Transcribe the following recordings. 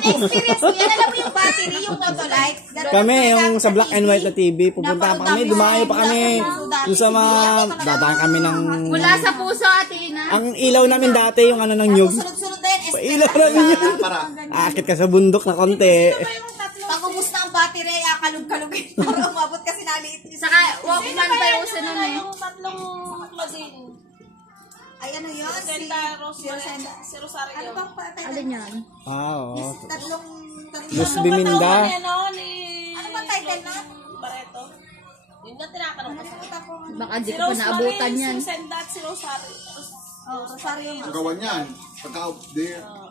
na-experience ko yan. Alam mo yung battery, yung Autolite. Kami, yung sa black and white na TV, pupunta pa kami, dumayo pa kami. Yung sa mga, dadaan kami ng... Mula sa puso, Ate Ina. Ang ilaw namin dati, yung ano ng nyug. Sunod-sunod na yan. Ilaw namin yun. Akit ka sa bundok na konti. Pag-ubos na ang battery, kalug-kalugin. Para umabot kasi naliit. Saka, Walkman pa yung uso nun eh. Yung tatlong magazine. Ay, ano yun? Si Rosario. Ano bang patay? Alin yan? Oo. Tatlong... Luz Biminda. Ano bang title na? Barreto. Yun na tinatanong ko. Baka di ko pa naabutan yan. Si Senda at si Rosario. Oh, Rosario. Ang gawan yan. Pagka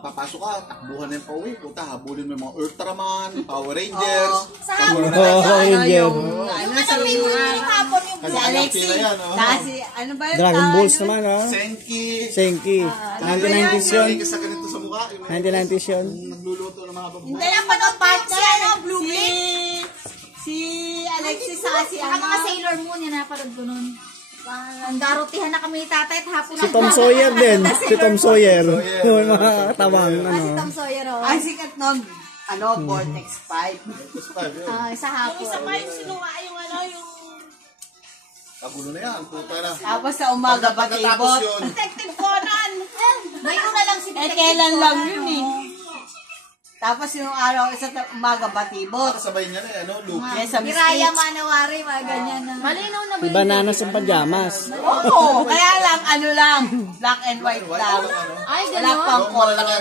papasok ka, takbuhan na yung pauwi. Puta, habulin mo yung mga Ultraman, Power Rangers. Sa hapon. Ranger. Yung ano may hapon yung Kasi Alexi. Ano ba yun? Dragon Balls naman, ha? Senki. Senki. 1990s yun. Senki sa ganito sa mukha. 1990s yun. Nagluluto ng mga babae. Hindi lang panood partner, ano? Blue Green. Si Alexis saka si Saka mga Sailor Moon, yan napanood ko nun. Ang garutihan na kami ni tatay at hapon Si Tom Sawyer din. Si Tom Sawyer. Yung mga tabang, Si ano. Tom Sawyer, oh. Ay, sikat nun. Vortex 5. Sa hapon. Yung isa pa yung sinunga, yung ano, yung... Kagulo na yan. Puta na. Tapos sa umaga Pagkatapos batibot. yun. Detective Conan! Ngayon na lang si Kailan lang yun eh. Tapos yung araw, isa umaga batibot. Sabay niya na eh, ano, Luke. Yes, sa Miraya Manawari, mga ganyan na. Malinaw na ba May bananas sa pajamas. Oo, kaya lang, ano lang, black and white lang. Ano? Ay, Wala gano'n? pang Yung malaki